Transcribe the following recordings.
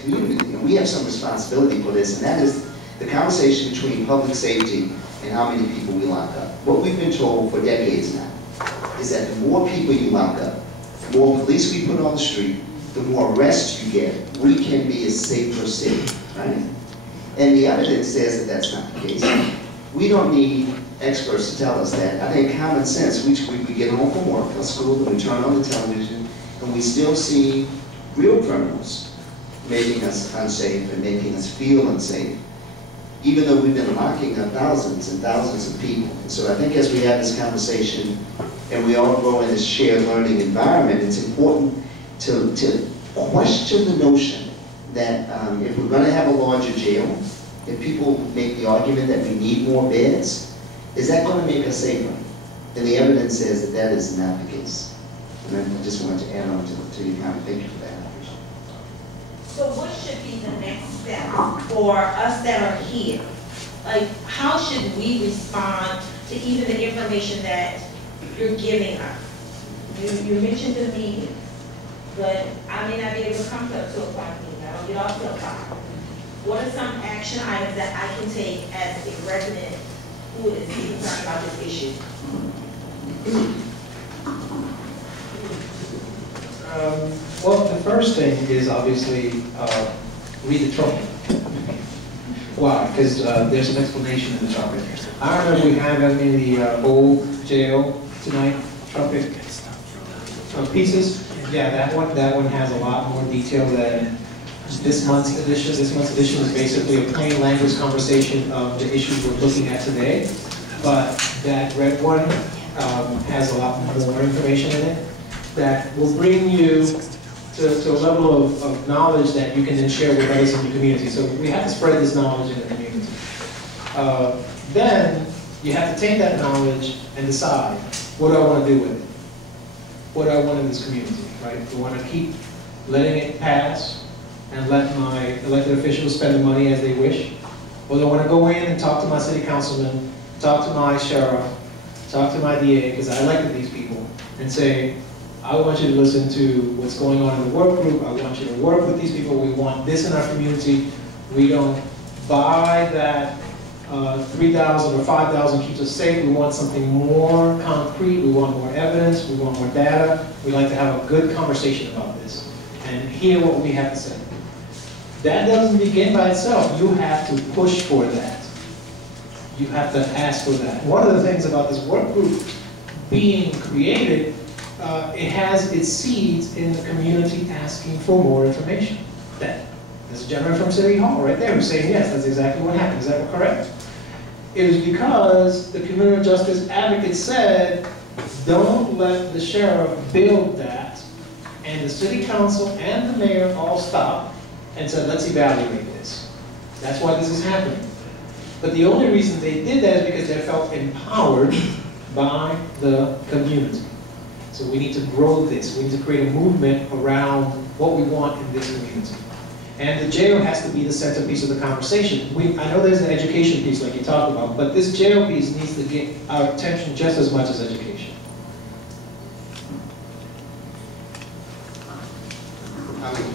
community, and we have some responsibility for this, and that is the conversation between public safety and how many people we lock up. What we've been told for decades now is that the more people you lock up, the more police we put on the street, the more arrests you get, we can be a safer city, right? And the evidence says that that's not the case. We don't need experts to tell us that. I think common sense, we get home from work or school, and we turn on the television, and we still see real criminals making us unsafe and making us feel unsafe, even though we've been locking up thousands and thousands of people. And so I think as we have this conversation and we all grow in this shared learning environment, it's important to question the notion that if we're going to have a larger jail, if people make the argument that we need more beds, is that going to make us safer? And the evidence says that that is not the case. And I just wanted to add on to your comment. Thank you for that. So what should be the next step for us that are here? Like, how should we respond to even the information that you're giving us? You mentioned the meeting, but I may not be able to come to a 2 o'clock meeting. I don't get off till 5. What are some action items that I can take as a resident who is concerned about this issue? Well, the first thing is obviously read the trumpet. Why? Because there's an explanation in the trumpet. I remember we had them in the old jail tonight, trumpet pieces. Yeah, that one has a lot more detail than this month's edition. This month's edition is basically a plain language conversation of the issues we're looking at today. But that red one has a lot more information in it that will bring you to a level of knowledge that you can then share with others in the community. So we have to spread this knowledge in the community. Then you have to take that knowledge and decide, what do I want to do with it? What do I want in this community, right? Do I want to keep letting it pass and let my elected officials spend the money as they wish? Or do I want to go in and talk to my city councilman, talk to my sheriff, talk to my DA, because I elected these people, and say, I want you to listen to what's going on in the work group. I want you to work with these people. We want this in our community. We don't buy that 3,000 or 5,000 keeps us safe. We want something more concrete. We want more evidence. We want more data. We like to have a good conversation about this and hear what we have to say. That doesn't begin by itself. You have to push for that. You have to ask for that. One of the things about this work group being created, it has its seeds in the community asking for more information. There's a gentleman from City Hall right there who's saying, yes, that's exactly what happened. Is that correct? It was because the community justice advocate said, don't let the sheriff build that. And the city council and the mayor all stopped and said, let's evaluate this. That's why this is happening. But the only reason they did that is because they felt empowered by the community. So we need to grow this. We need to create a movement around what we want in this community. And the jail has to be the centerpiece of the conversation. I know there's an education piece like you talked about, but this jail piece needs to get our attention just as much as education.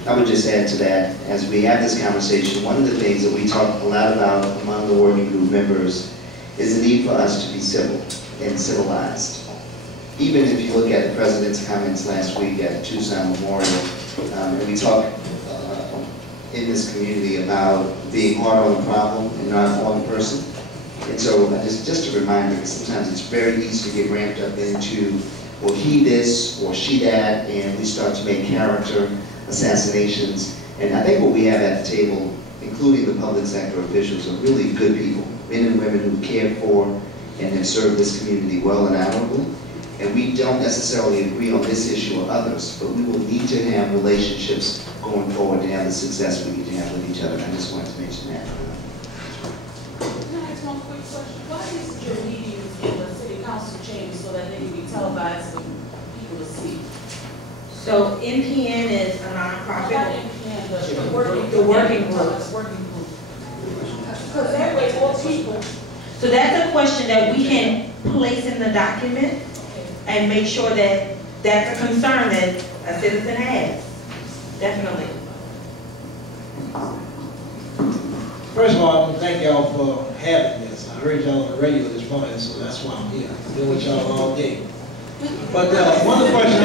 I would just add to that, as we have this conversation, one of the things that we talk a lot about among the working group members is the need for us to be civil and civilized. Even if you look at the President's comments last week at the Tucson Memorial, and we talk in this community about being hard on the problem and not on the person. And so just a reminder, because sometimes it's very easy to get ramped up into, well, he this or she that, and we start to make character assassinations. And I think what we have at the table, including the public sector officials, are really good people, men and women who care for and have served this community well and honorably. And we don't necessarily agree on this issue or others, but we will need to have relationships going forward to have the success we need to have with each other. I just wanted to mention that. Can I ask one quick question? Why is your meetings in the city council changed so that they can be televised for people to see? So NPN is a nonprofit. The working group. Because that way more people. So that's a question that we can place in the document and make sure that that's a concern that a citizen has. Definitely. First of all, I want to thank y'all for having this. I heard y'all on the radio this morning, so that's why I'm here. I've been with y'all all day. But one of the questions,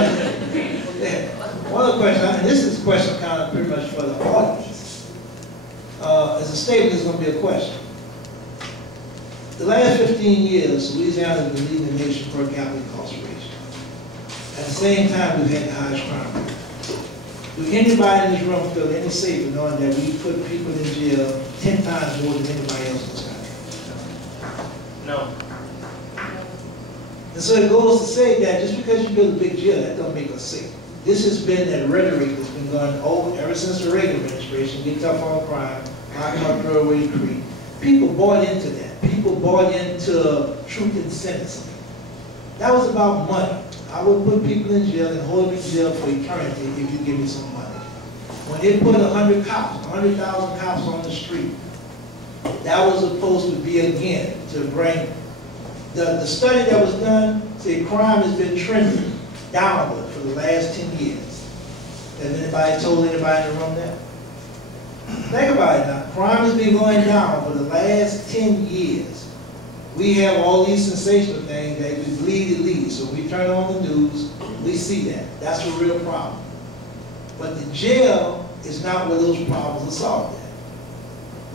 and this is a question kind of pretty much for the audience. As a statement, it's going to be a question. The last 15 years, Louisiana has been leading the nation per capita incarceration. At the same time, we've had the highest crime rate. Do anybody in this room feel any safer knowing that we put people in jail 10 times more than anybody else in this country? No. And so it goes to say that just because you build a big jail, that don't make us safe. This has been that rhetoric that's been going on ever since the Reagan administration, get tough on crime, locking up throwaway creek. People bought into that. People bought into truth in sentencing. That was about money. I would put people in jail and hold them in jail for eternity if you give me some money. When they put 100,000 cops on the street, that was supposed to be, again, to bring, the study that was done, said crime has been trending downward for the last 10 years. Has anybody told anybody in the room that? Think about it now. Crime has been going down for the last 10 years. We have all these sensational things that we bleed it leads. So we turn on the news, we see that. That's a real problem. But the jail is not where those problems are solved at.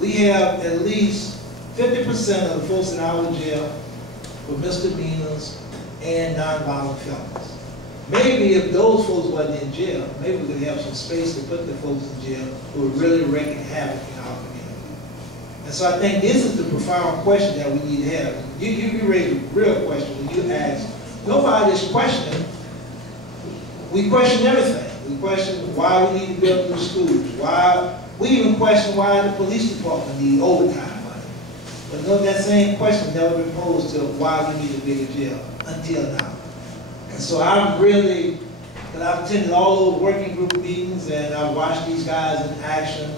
We have at least 50% of the folks in our jail for misdemeanors and nonviolent felons. Maybe if those folks wasn't in jail, maybe we could have some space to put the folks in jail who are really wreaking havoc in our community. And so I think this is the profound question that we need to have. You raised a real question when you ask. Nobody's questioning. We question everything. We question why we need to build new schools. We even question why the police department need overtime money. But no, that same question never been posed to why we need a bigger jail until now. And so I'm really, because I've attended all those working group meetings and I've watched these guys in action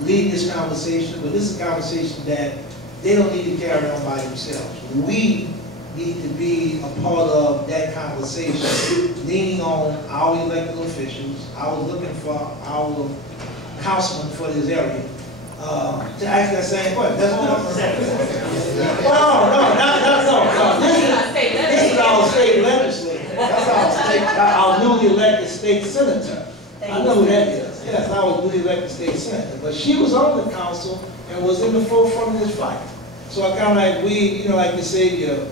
leading this conversation, but this is a conversation that they don't need to carry on by themselves. We need to be a part of that conversation, leaning on our elected officials. I was looking for our councilman for this area to ask that same question. That's what I'm saying. Well, no. This is our state legislator. That's our newly elected state senator. I know who that is. Yes, I was newly elected state senator. But she was on the council and was in the forefront of this fight. So I kind of like, like they say, you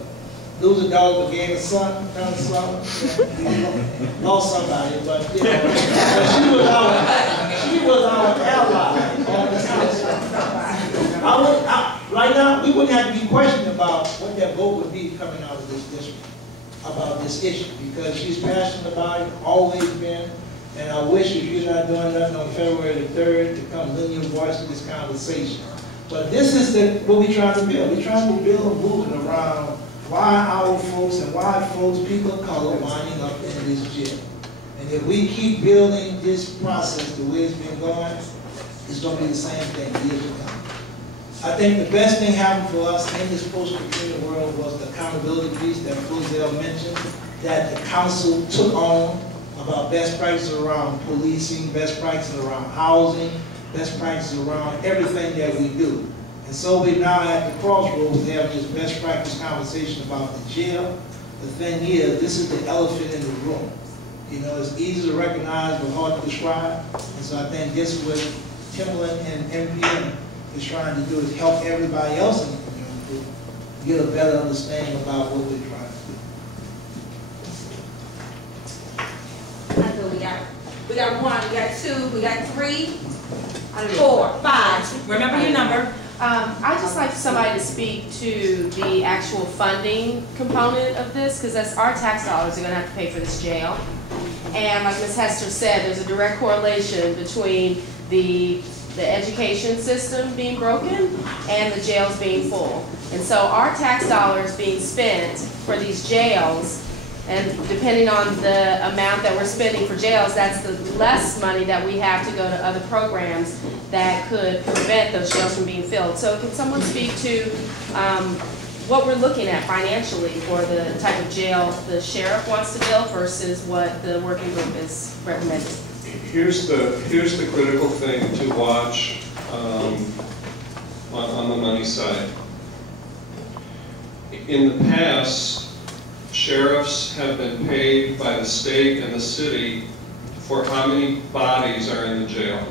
lose a dog but gain a son, kind of something. Lost somebody, but but she was our ally on the council. Right now, we wouldn't have to be questioning about what that vote would be coming out of this district about this issue, because she's passionate about it, always been. And I wish if you're not doing nothing on February the 3rd to come lend your voice to this conversation. But this is what we're trying to build. We're trying to build a movement around why our folks and why folks, people of color, winding up in this jail. And if we keep building this process the way it's been going, it's going to be the same thing years to come. I think the best thing happened for us in this post-Katrina world was the accountability piece that Flozell mentioned, that the council took on about best practices around policing, best practices around housing, best practices around everything that we do. And so we're now at the crossroads having this best practice conversation about the jail. The thing is, this is the elephant in the room. You know, it's easy to recognize but hard to describe. And so I think this is what Timberland and NPN is trying to do, is help everybody else in the community get a better understanding about what we're trying to do. I know we got 1, we got 2, we got 3, 4, 5. Remember your number. I'd just like somebody to speak to the actual funding component of this, because that's our tax dollars are going to have to pay for this jail. And like Ms. Hester said, there's a direct correlation between the education system being broken and the jails being full. And so our tax dollars being spent for these jails, and depending on the amount that we're spending for jails, that's the less money that we have to go to other programs that could prevent those jails from being filled. So can someone speak to what we're looking at financially for the type of jail the sheriff wants to build versus what the working group is recommending? Here's the critical thing to watch on the money side. In the past, sheriffs have been paid by the state and the city for how many bodies are in the jail.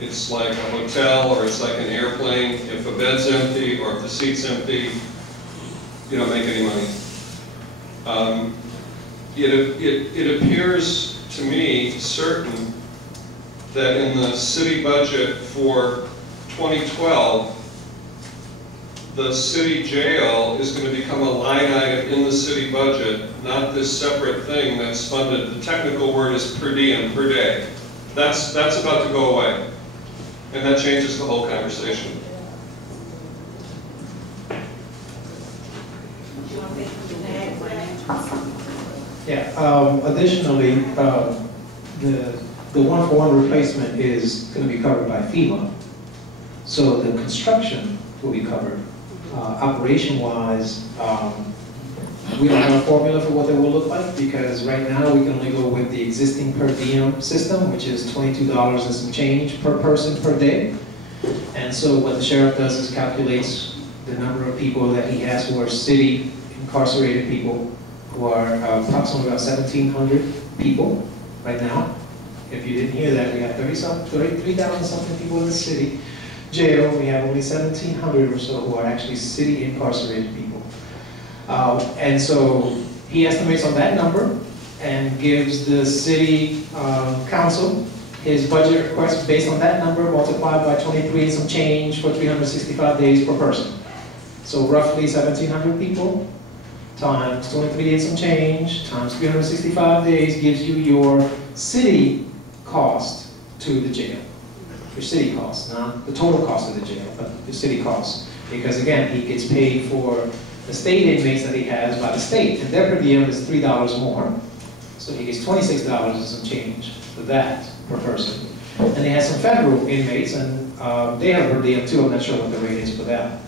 It's like a hotel, or it's like an airplane. If a bed's empty or if the seat's empty, you don't make any money. It appears to me certain that in the city budget for 2012, the city jail is going to become a line item in the city budget, not this separate thing that's funded. The technical word is per diem, per day. That's about to go away. And that changes the whole conversation. Yeah, additionally, the one-for-one replacement is going to be covered by FEMA. So the construction will be covered. Operation-wise, we don't have a formula for what they will look like, because right now we can only go with the existing per diem system, which is $22 and some change per person per day. And so what the sheriff does is calculates the number of people that he has who are city incarcerated people, who are approximately about 1,700 people right now. If you didn't hear that, we have 33,000 something people in the city jail. We have only 1,700 or so who are actually city incarcerated people. And so he estimates on that number and gives the city council his budget request based on that number multiplied by 23 and some change for 365 days per person. So roughly 1,700 people times 23 and some change times 365 days gives you your city cost to the jail. Your city cost, not the total cost of the jail, but the city cost. Because again, he gets paid for the state inmates that he has by the state, and their per diem is $3 more. So he gets $26 and some change for that per person. And they have some federal inmates, and they have a per diem too. I'm not sure what the rate is for that.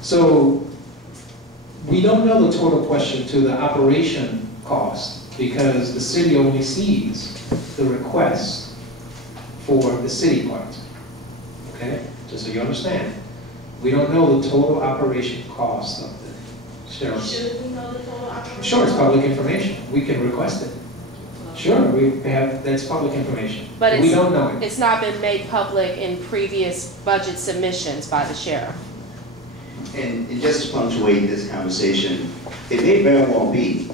So we don't know the total question to the operation cost, because the city only sees the request for the city part. Okay? Just so you understand. We don't know the total operation cost of the sheriff. Should we know the total operation? Sure, it's public information. We can request it. Sure, that's public information. But we don't know it. It's not been made public in previous budget submissions by the sheriff. And just to punctuate this conversation, it may very well be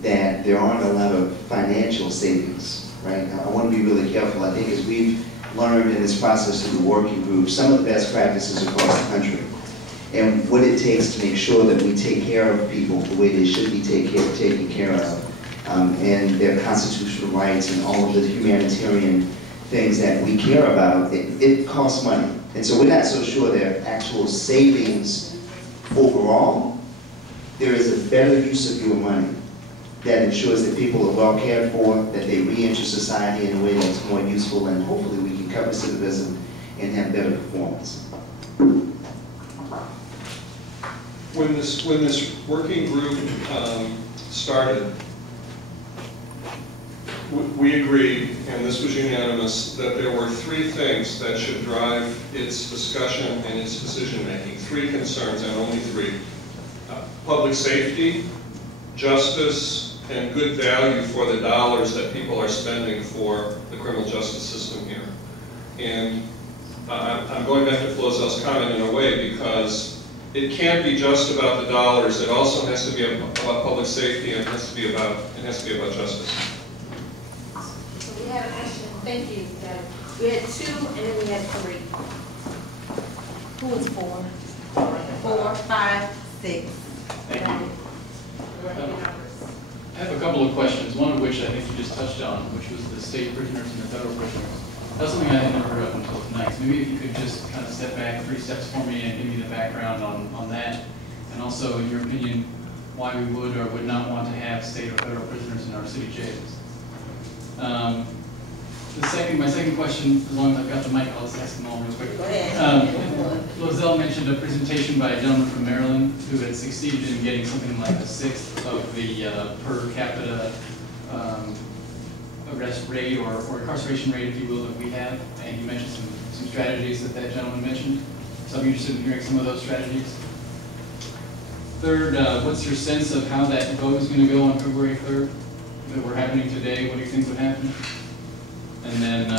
that there aren't a lot of financial savings, right? I want to be really careful. I think as we've learned in this process through the working group, some of the best practices across the country, and what it takes to make sure that we take care of people the way they should be taken care of, and their constitutional rights and all of the humanitarian things that we care about, it costs money. And so we're not so sure there are actual savings overall. There is a better use of your money that ensures that people are well cared for, that they re-enter society in a way that's more useful, and hopefully we can cover recidivism and have better performance. When this working group started, we agreed, and this was unanimous, that there were three things that should drive its discussion and its decision-making. Three concerns, and only three. Public safety, justice, and good value for the dollars that people are spending for the criminal justice system here. And I'm going back to Flozell's comment in a way, because it can't be just about the dollars. It also has to be about public safety, and it has to be about justice. So we had a question. Thank you. We had 2, and then we had 3. Who was 4? 4, 5, 6. Thank you. I have a couple of questions, one of which I think you just touched on, which was the state prisoners and the federal prisoners. That's something I had never heard of until tonight. So maybe if you could just kind of step back 3 steps for me and give me the background on that. And also, in your opinion, why we would or would not want to have state or federal prisoners in our city jails. My second question, as long as I've got the mic, I'll just ask them all real quick. Go ahead. Flozell mentioned a presentation by a gentleman from Maryland who had succeeded in getting something like 1/6 of the per capita arrest rate or incarceration rate, if you will, that we have. And you mentioned some strategies that gentleman mentioned. So I'm interested in hearing some of those strategies. Third, what's your sense of how that vote is going to go on February 3rd that we're happening today? What do you think would happen? And then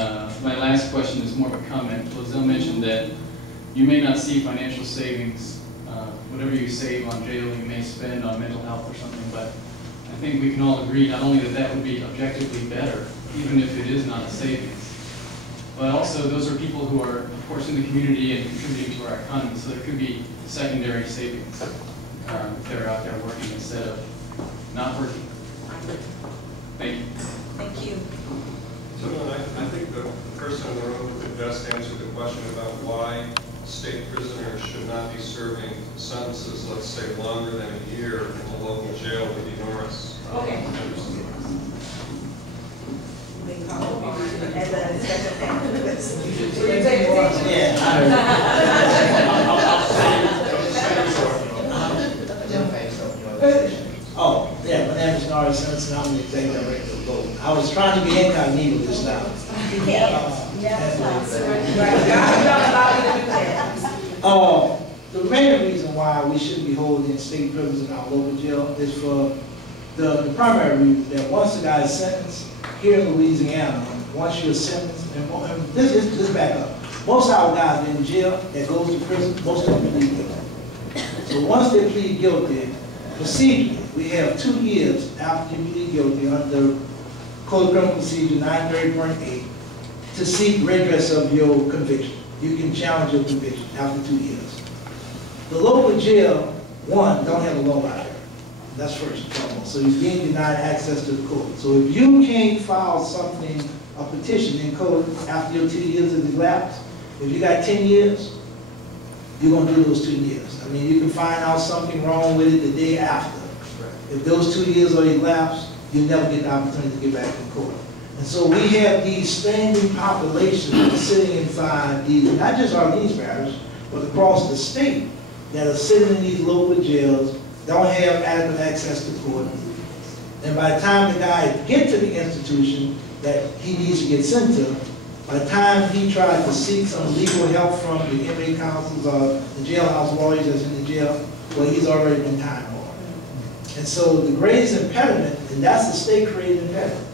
my last question is more of a comment. Flozell mentioned that you may not see financial savings. Whatever you save on jail, you may spend on mental health or something, but I think we can all agree not only that that would be objectively better, even if it is not a savings, but also those are people who are, of course, in the community and contributing to our economy, so there could be secondary savings if they're out there working instead of not working. Thank you. Thank you. So I think the person in the room could best answer the question about why state prisoners should not be serving sentences, let's say, longer than a year in the local jail would be Norris. Okay. As a special thanks. Will you take a picture? Yeah, I heard. Oh, yeah, my name is Norris Simpson. I'm the executive director of Goretti. I was trying to be incognito just now. The main reason why we shouldn't be holding state prisoners in our local jail is for the primary reason that once the guy is sentenced here in Louisiana, once you're sentenced, and this back up. Most of our guys in jail that goes to prison, most of them plead guilty. So once they plead guilty, procedurally, we have 2 years after you plead guilty under Code of Criminal Procedure 930.8 to seek redress of your conviction. You can challenge your conviction after 2 years. The local jail, one, don't have a loan library. That's first and foremost. So you're being denied access to the court. So if you can't file something, a petition in court after your 2 years has elapsed, if you got 10 years, you're going to do those 2 years. I mean, you can find out something wrong with it the day after. If those 2 years are elapsed, you'll never get the opportunity to get back in court. And so we have these standing populations sitting inside these, not just Orleans Parish, but across the state, that are sitting in these local jails, don't have adequate access to court. And by the time the guy gets to the institution that he needs to get sent to, by the time he tries to seek some legal help from the inmate councils or the jailhouse lawyers that's in the jail, well, he's already been time on. And so the greatest impediment, and that's the state-created impediment,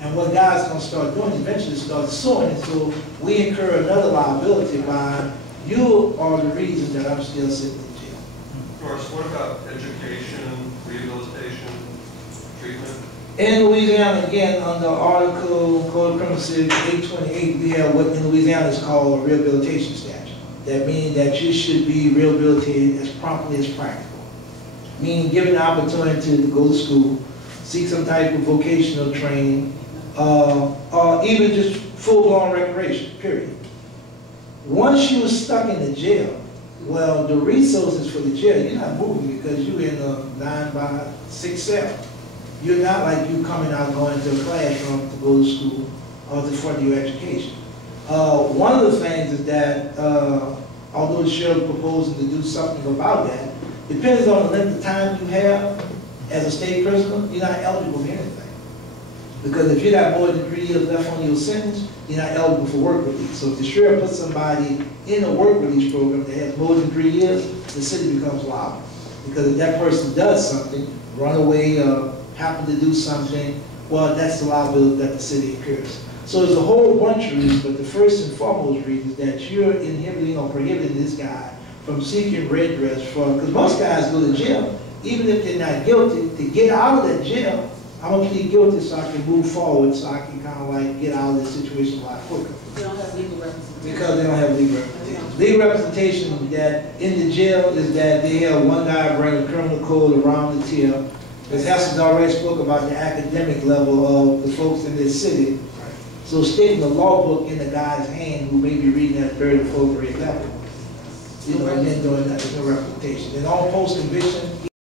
and what God's going to start doing eventually is start suing, and so we incur another liability by, you are the reason that I'm still sitting in jail. Norris, what about education, rehabilitation, treatment? In Louisiana, again, under Article Code of Criminal Procedure 828, we have what in Louisiana is called a rehabilitation statute. That means that you should be rehabilitated as promptly as practical. Meaning given the opportunity to go to school, seek some type of vocational training, or even just full-blown recreation, period. Once you are stuck in the jail, well, the resources for the jail, you're not moving because you're in a 9-by-6 cell. You're not like you coming out going to a classroom to go to school or to further your education. One of the things is that, although the sheriff is proposing to do something about that, depends on the length of time you have as a state prisoner, you're not eligible for anything. Because if you got more than 3 years left on your sentence, you're not eligible for work release. So if the sheriff puts somebody in a work release program that has more than 3 years, the city becomes liable. Because if that person does something, run away, happen to do something, well, that's the liability that the city incurs. So there's a whole bunch of reasons, but the first and foremost reason is that you're inhibiting or prohibiting this guy from seeking redress from, because most guys go to jail, even if they're not guilty, to get out of that jail, I'm going to plead guilty so I can move forward, so I can kind of like get out of this situation a lot quicker. They don't have legal representation. Because they don't have legal representation. Legal representation that in the jail is that they have one guy bring a criminal code around the tail. Because Heston's already spoke about the academic level of the folks in this city. So sticking the law book in the guy's hand who may be reading at 3rd or 4th grade level, you know, and then doing that, there's no representation. And on post-conviction,